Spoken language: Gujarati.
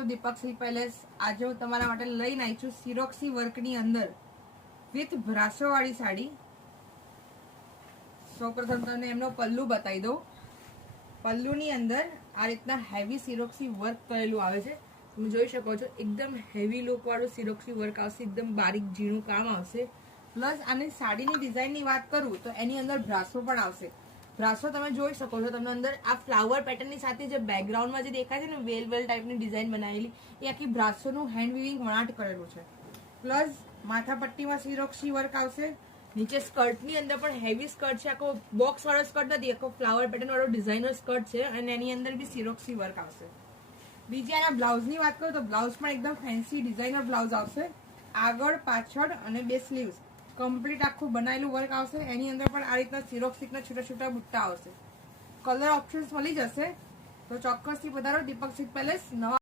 ટુ દીપક સિલ્ક પેલેસ. આજે હું તમારા માટે લઈને આવી છું સિરોક્સી વર્કની અંદર વિથ બ્રાસો વાળી સાડી. સૌપ્રથમ તમને એમનો પલ્લુ બતાવી દઉં. પલ્લુની અંદર આ રીતના હેવી સિરોક્સી વર્ક કરેલું આવે છે. તમે જોઈ શકો છો એકદમ હેવી લુક વાળું સિરોક્સી વર્ક આવશે, એકદમ બારીક ઝીણું કામ આવશે. પ્લસ આની સાડીની ડિઝાઇનની વાત કરું તો એની અંદર બ્રાસો પણ આવશે. બ્રાસો તમે જોઈ શકો છો, તમને અંદર આ ફ્લાવર પેટર્નની સાથે જે બેકગ્રાઉન્ડમાં જે દેખાય છે ને વેલ ટાઈપની ડિઝાઇન બનાવેલી, એ આખી બ્રાસોનું હેન્ડ વીવિંગ વણાટ કરેલું છે. પ્લસ માથાપટ્ટીમાં સિરોક્સી વર્ક આવશે. નીચે સ્કર્ટની અંદર પણ હેવી સ્કર્ટ છે, આખો બોક્સ વાળો સ્કર્ટ નથી, આખો ફ્લાવર પેટર્ન વાળો ડિઝાઇનર સ્કર્ટ છે અને એની અંદર બી સિરોક્સી વર્ક આવશે. બીજી આના બ્લાઉઝની વાત કરું તો બ્લાઉઝ પણ એકદમ ફેન્સી ડિઝાઇનર બ્લાઉઝ આવશે. આગળ પાછળ અને બે સ્લીવ્સ કમ્પ્લીટ આખું બનાવેલું વર્ક આવશે. એની અંદર પણ આ રીતના સિરોક્સીના છોટા છોટા બુટ્ટા આવશે. કલર ઓપ્શન્સ મળી જશે તો ચોક્કસથી પધારો દીપક સિલ્ક પેલેસ. નવા